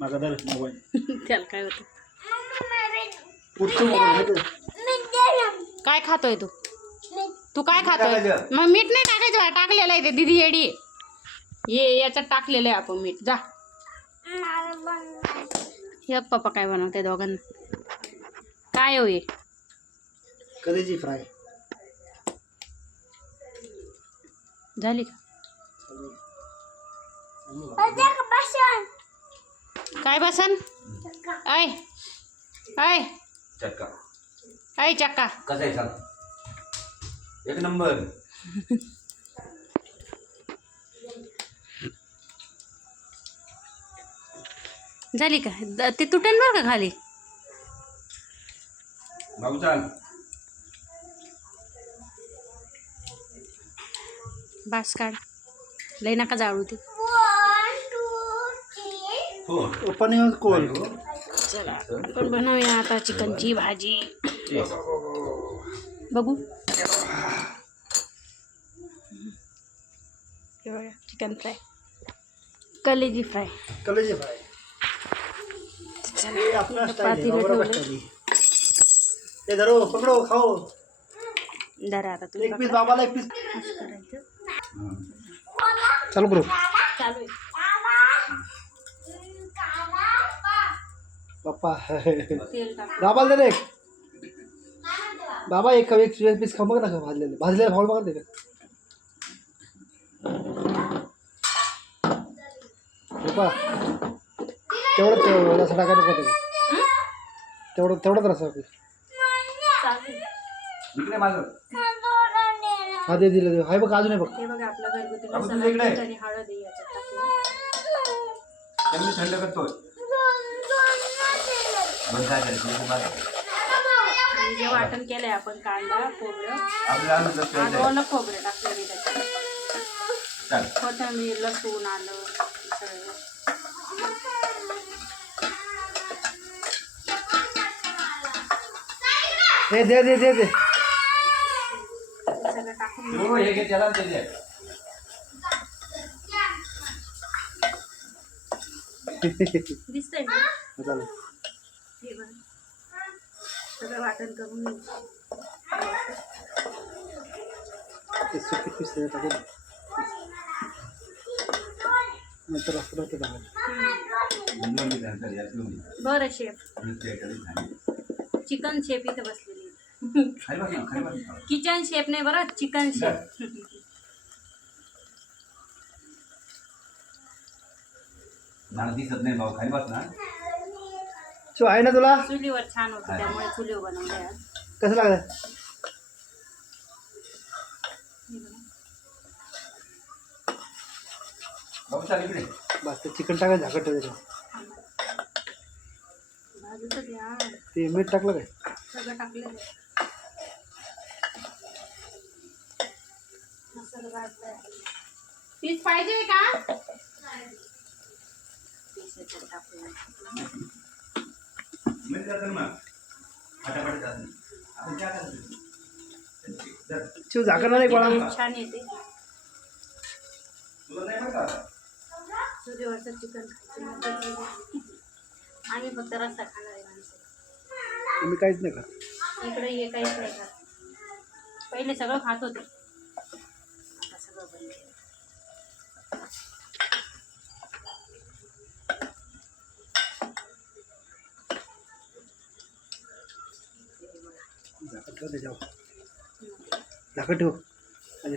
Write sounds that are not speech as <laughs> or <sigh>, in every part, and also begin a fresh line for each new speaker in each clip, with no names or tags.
माझा दर मोबाईल. <laughs>
त्याला काय होतं?
पुढचं मोबाईल
काय खातोय तू? तू काय खातोय? मग मीठ नाही टाकायचं बा, टाकलेलं आहे ते दिदी येडी. आहे. ये याच्यात टाकलेलं आहे आपण मीठ. जा. हे पप्पा काय बनवते दोघांना. काय होय
कधीची फ्राय?
झाली का? काय बसन? ऐ ऐ.
चटका
ऐ चक्का.
कसं आहे सांग? एक नंबर.
झाली का? द- ते तुटेन बरं का खाली?
बाबू सांग.
बास काढ. लई नका जाळू ते.
हो
पनीर कोल
चला आपण बनवूया आता चिकनची भाजी. बघू. हे चिकन फ्राय. कलेजी फ्राय.
कलेजी फ्राय. है धरो पकड़ो खाओ.
दरा आता तुम्ही
एक पीस बाबाला एक पीस
असं करायचं.
चालू करू.
चालू टाक.
बाबाला दे रे एक. बाबा एक एक एक पीस खा बघ ना भाजलेले. भाजलेले खाऊ बघा ते बाप्पा. तेवढं ते रसा टाकायला नको. तेवढं तेवढंच रसा हा दे दिलं दे. हाय बघ अजून आहे बघ.
हे बघा आपला घरगुती मसाला आणि हळद आहे याच्यात.
थंड करतोय. बंद काय करायचं इकडे माझं.
आणि जे वाटण केलंय आपण कांदा खोबरं
आपल्याला आणून जास्त
आणि
यायचंय.
ओलं खोबरं टाकलं मी त्याच्यात कोथिंबीर लसूण आलं सगळं
दे दे दे दे दे
ते सगळं टाकून
हो, हे घे त्याला ते दे.
दिसतंय ना
चालेल
हे बघा सगळं वाटण करून
नंतर असं.
बरं शेफ. चिकन शेफ इथं बसलेली. किचन शेफ नाही बरं चिकन शेफ
दिसत नाही भाऊ खाली बस ना.
शिव आहे ना तुला?
चुलीवर छान होतं त्यामुळे चुलीवर बनवलंय आज.
कसं लागलं?
हे
बस ते चिकन टाकायचं झाकट
द्या
ते मीठ टाकलं काय?
सगळं. पीस पाहिजे का? पीस
मीठ जातं ना. फटाफट जातं. आपण काय करायचं?
शिव झाकण नाही
छान येते
तुला नाही बरं का?
चुलीवरचं चिकन खायचं म्हणजे आम्ही फक्त रस्ता खाणार आहे माणसं
मी काहीच नाही का
इकडे हे काहीच नाही खात पहिले सगळं खात होते आता सगळं बंद केलं
झाकण ठेव त्याच्यावर झाकण ठेव आणि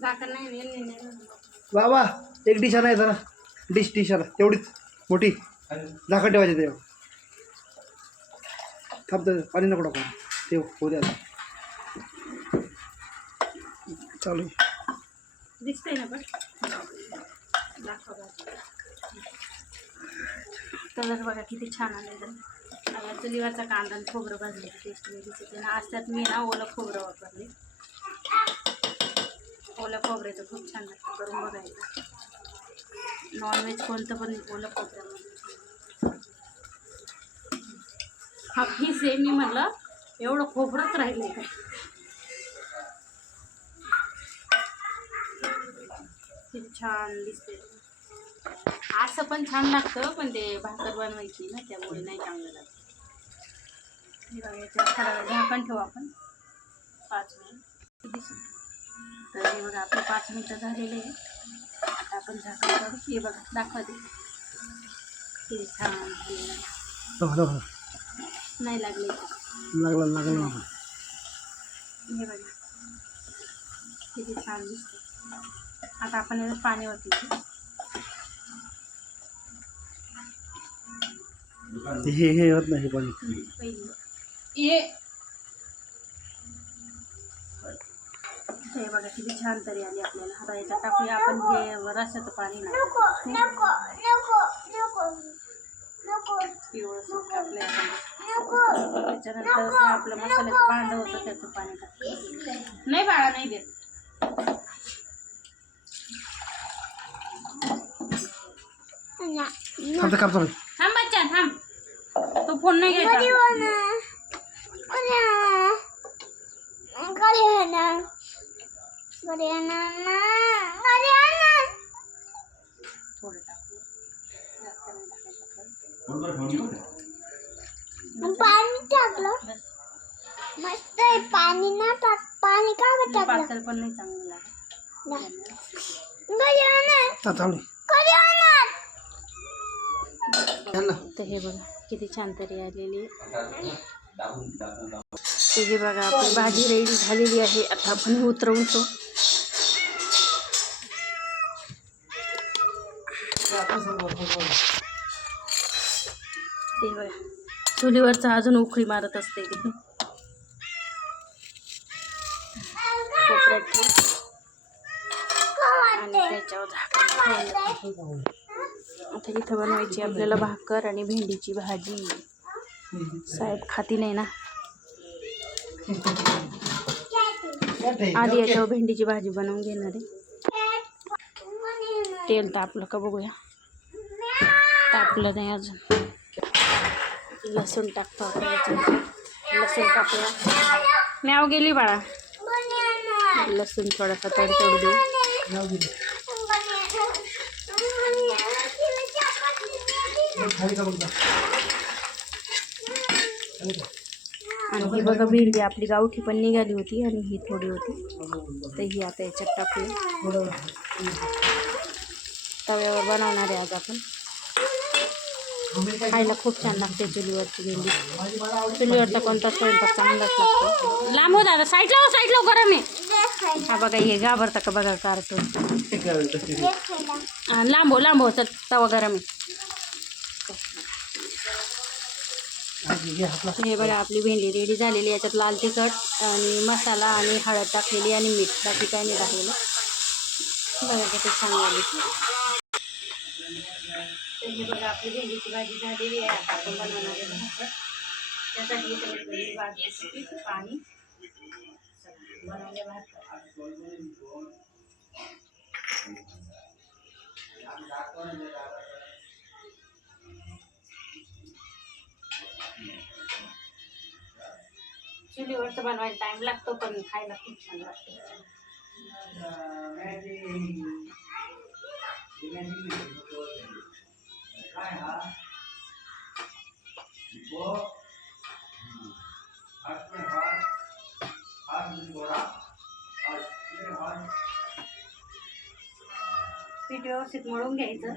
झाकण नाही नाही, नाही, नाही, नाही.
बाबा एक डिश आणायचा ना डिश डिश आणा तेवढीच मोठी
खाली.
झाकण ठेवायचे त्याच्यावर थांब तर पाणी नको टाकू ते होऊ द्या आता. चालू आहे.
दिसतंय ना पण दाखव बाजूला. कलर बघा किती छान आलेलं आहे चुलीवरचा कांदा आणि खोबरं भाजले. टेस्ट दिसते. ना आज त्यात मी ना ओलं खोबरं वापरले. ओलं खोबऱ्याचं खूप छान लागतं. करून बघायचं. नॉनव्हेज कोणतं पण ओलं खोबरं. हा पीस सेम मी म्हणलं एवढं खोबरंच राहिलं काय? छान दिसते असं पण छान लागतं पण ते भाकर बनवायची ना त्यामुळे नाही चांगलं लागतं. हे बघा याच्यावर थोडा वेळ झाकण ठेवू आपण. पाच मिनिट तर हे बघा आपले पाच मिनटं झालेले आहे. आता आपण झाकण काढू हे बघा दाखवते छान.
हो, हो.
नाही लागले.
लागलं लागलं.
हे बघा. किती छान दिसते आता आपण याच्यात पाणी ओतलं
ते हे हे होत नाही पाणी.
पहिली. ये. हे बघा किती छान तरी आली आपल्याला. आता याच्यात टाकूया आपण जे रस्याचं पाणी ना. पिवळं सूप टाकलंय आपण. त्याच्यानंतर आपलं मसाल्याचं भांडं होतं त्याचं पाणी टाकलं नाही बाळा नाही देत. थांब बच्चा थांब. तो फोन नाही घ्यायचा.
पाणी टाकलं. मस्त आहे पाणी ना टाक पाणी का टाकलं
पातळ पण नाही चांगलं लागत तर हे बघा किती छान तरी आलेली आहे. हे बघा आपली भाजी रेडी झालेली आहे. आता आपण उतरवतो. ते बघा चुलीवरचा अजून उखळी मारत असते. ती आणि त्याच्यावर झाकण आता इथं बनवायची आपल्याला भाकर आणि भेंडीची भाजी. साहेब खाती नाही ना। आधी याच्यावर भेंडीची भाजी बनवून घेणार आहे। तेल तापलं का बघूया। तापलं नाही अजून। लसूण टाकतो. लसूण टाकूया। म्याव गेली बाळा। लसूण थोडासा तडतडू देऊ।
खाली का
आणि ही बघा भेंडी आपली गावठी पण निघाली होती आणि ही थोडी होती. तर ही आता याच्यात टाकूया. तव्यावर बनवणार आहे आज आपण. खायला खूप छान लागते चुलीवरची भेंडी. चुलीवरचा कोणता स्वयंपाक चांगलाच लागतो. लांब हो दादा साईडला हो साईडला हो गरम आहे हा बघा हे घाबरता का बघा कार्टून लांबो लांबो चल तवा गरम आहे
घे हातला
हे बघा आपली भेंडी रेडी झालेली आहे. याच्यात लाल तिखट आणि मसाला आणि हळद टाकलेली आणि मीठ. बाकी काय नाही टाकलेलं बघा किती छान झाली. बघा आपली भेंडीची भाजी झालेली आहे. आता आपण बनवणार आहे त्यासाठी इथे घेतलेली पाणी. बनवले भात. चुलीवरचं बनवायला टाइम लागतो पण खायला खूप छान लागतं. पीठ व्यवस्थित मळून घ्यायचं.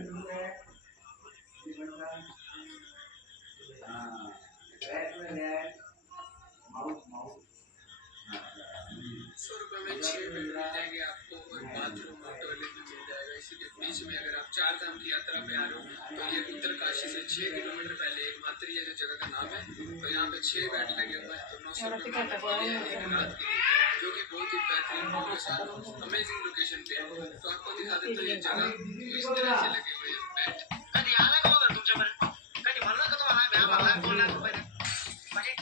सौ रुपये में मिल जाएँगे आपको और बाथरूम और टॉयलेट भी मिल जाएगा इसी के बीच में अगर आप चार धाम की यात्रा पे आ रहे हो तो ये उत्तरकाशी से छह किलोमीटर पहले एक मात्री है जो जगह का नाम है तो यहाँ पे छह बेड लगे हुए हैं तो नौ सौ रुपये है जो कि बहुत ही बेहतरीन अमेजिंग लोकेशन पे है तो आपको दिखा देता हूँ जगह तो इस तरह से लगे हुए हैं बेड
कधी आला का तुमच्याकडे कधी म्हणलं का तुम्हाला रुपये द्या. म्हणजे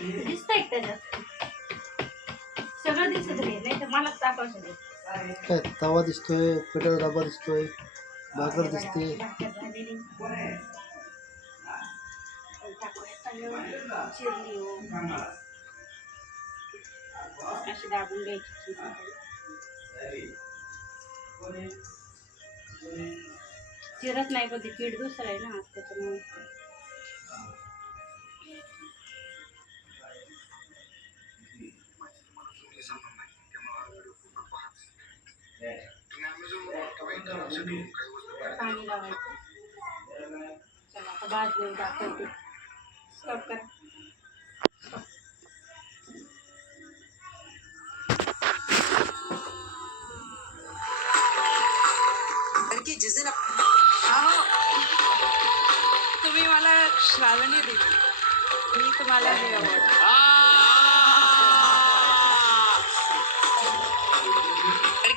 दिसतंय का त्याच्यात सगळं दिसत रे नाही तर मलाच दाखवायचं
काय तवा दिसतोय पेटाचा डबा दिसतोय भाकर दिसते.
हो अशी दाबून घ्यायची चिरत नाही पण ते पीठ दुसरं आहे ना त्याच्यामुळे. पाणी लावायचं चला आता भाजले दाखवते स्टॉप करा
जिस दिन
तुम्ही मला श्रावणी दिली मी तुम्हाला हे आवडतं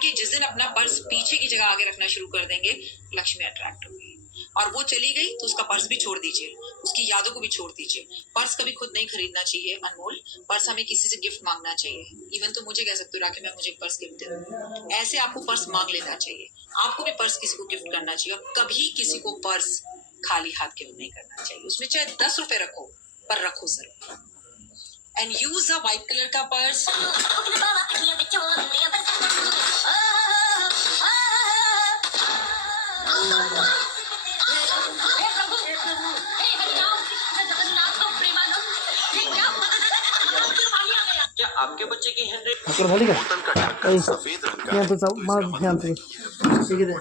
लड़के जिस दिन अपना पर्स पीछे की जगह आगे रखना शुरू कर देंगे, लक्ष्मी अट्रैक्ट होगी। और वो चली गई तो उसका पर्स भी छोड़ दीजिए। उसकी यादों को भी छोड़ दीजिए। पर्स कभी खुद नहीं खरीदना चाहिए, अनमोल। पर्स हमें किसी से गिफ्ट मांगना चाहिए। इवन तो मुझे कह सकते हो, राखी, मैं मुझे पर्स गिफ्ट दे दो। ऐसे आपको पर्स मांग लेना चाहिए। आपको भी पर्स किसी को गिफ्ट करना चाहिए, और कभी किसी को पर्स खाली हाथ गिफ्ट नहीं करना चाहिए। उसमें चाहे दस रुपए रखो, पर रखो ज़रूर। And use a white colour का पर्स।
आपके बच्चे की
का
बोतल का ढक्कन सफेद रंग का
हे आता चाव मला हे आणतो ठीक आहे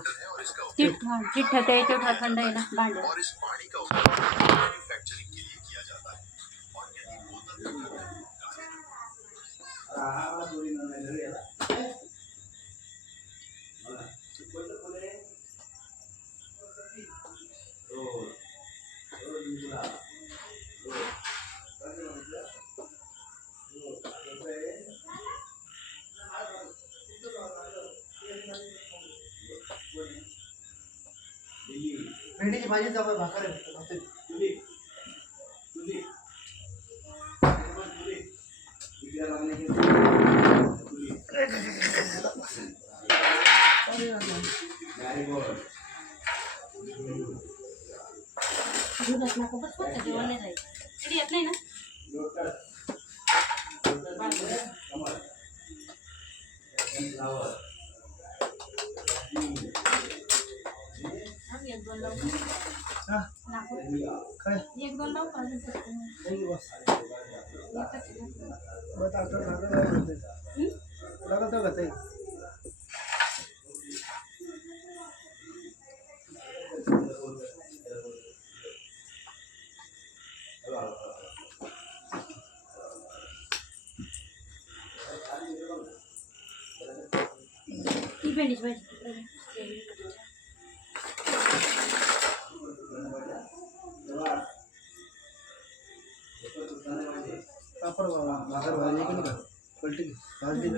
चिठ हां चिठ्ठ ते चिठ्ठा थंड आहे ना भांड्या
और इस पानी का उपयोग मैन्युफैक्चरिंग के लिए किया जाता है और यदि बोतल का ढक्कन
माझी जवळ भाकर आहे भाकरी.
दुधात जायचं चिडी येत नाही ना हा, एक दोन लावू
हा,
नको.
काय
एक दोन लावू का अजून फक्त?
नाही की बस
एकच आहे ना.
बस आता झालं काय म्हणते
हं?
लागत का ताई
ती भेंडीची भाजी तिकडे.
पापड बाबा भाकर भाजी की का? पलटी भाजली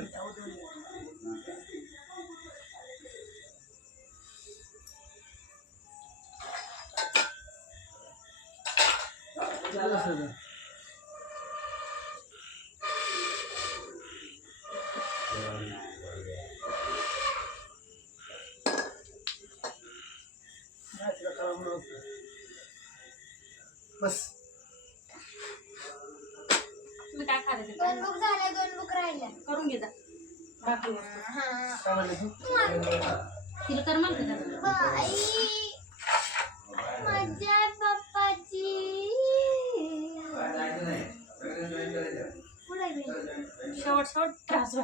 बस
तुम्ही काय खायचं ते
दोन बुक झाल्या दोन बुक राहिल्या
करून घे जा भाकरी वस्तू.
काय म्हणले तू
तिला कर म्हणते का
बाई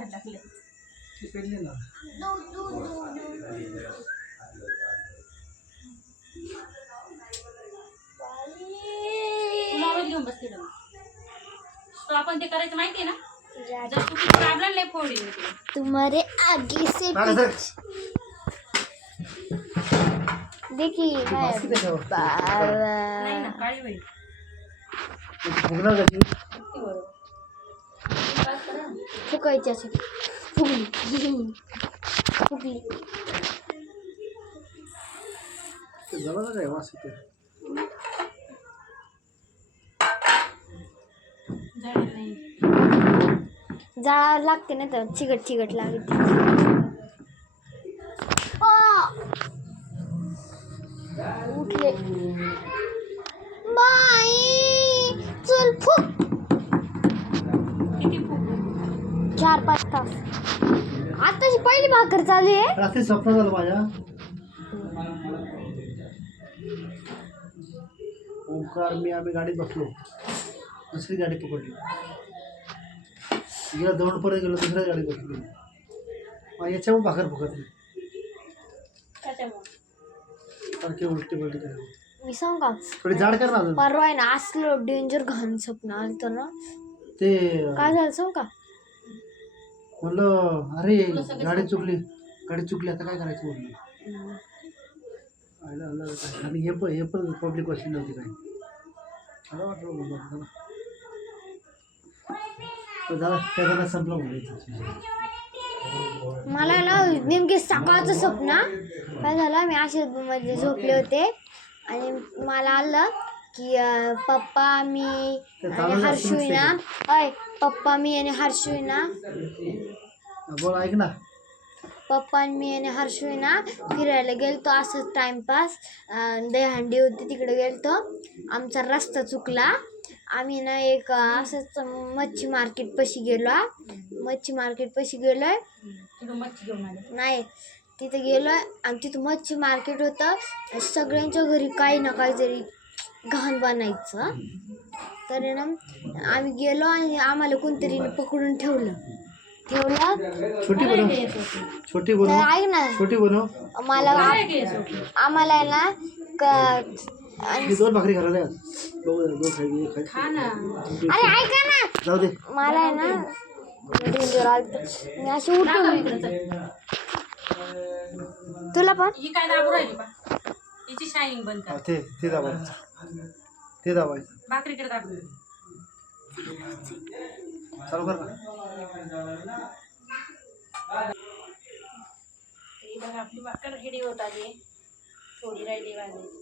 व्हायला लागले. मोबाईल घेऊन बसते तो आपण ते करायचं माहितीये ना? जर तू प्रॉब्लेम नाही फोडी. मी तुला
तुम्हारे आगे से देखिए
नाही ना
बाबा
काळी बाई.
फुकायची असेल फुगली फुगली
ते काय वास
जाळावर लागते ना तर चिकट चिकट लागते आहे
रात्री स्वप्न झालं माझ्या. ओंकार मी आम्ही गाडीत बसलो. दुसरी गाडी पकडली. गेला दौंडपर्यंत गेलो दुसऱ्या गाडीत बसलो. मग याच्यावर भाकर फुकत नाही. सारखी उलटी पलटी करायला.
मी सांग का?
थोडी जाड कर ना अजून.
परवा आहे ना असलं डेंजर घाण स्वप्न आलं ना.
ते
काय झालं सांग का?
म्हणलं अरे गाडी चुकली. गाडी चुकली आता काय करायचं म्हणलं? आलं आलं. काय. आणि हे पण हे पण पब्लिक क्वेश्चन नव्हती काही मला वाटलं. तर झालं त्या संपलं म्हणजे
मला ना नेमके सकाळचं स्वप्न काय झालं मी असे म्हणजे झोपले होते. आणि मला आलं की पप्पा मी आणि हर्षू आहे ना अय पप्पा मी आणि हर्षू ना
बोल ऐक ना.
पप्पा आणि मी आणि हर्षू आहे ना फिरायला गेलतो असंच टाइमपास दहीहंडी होती तिकडे गेलतो. आमचा रस्ता चुकला. आम्ही ना एक असंच मच्छी मार्केट पशी गेलो. मच्छी मार्केट पशी गेलोय. नाही तिथे गेलोय आणि तिथं मच्छी मार्केट होतं. सगळ्यांच्या घरी काही ना काहीतरी घाण बनायचं. तर ना आम्ही गेलो आणि आम्हाला कोणतरी पकडून ठेवलं. ठेवलं?
छोटी बनव. छोटी बनव.
ऐक ना.
छोटी बनव.
मला आम्हाला आहे ना क-
दोन भाकरी घालवल्या बघू दे, दोन खाई खाई
खा ना.
अरे ऐका ना.
जाऊ दे.
मला आहे ना डेंजर आलं मी अशी उठून. तुला पण?
ही काय दाबू राहिली हिची शायनिंग बंद
हा,
कर
ते ते दाबायचं. ते दाबायचं.
भाकरीकडे दाबू
चालू कर
बघा आपली भाकर रेडी होत आली थोडी राहिली वाजायची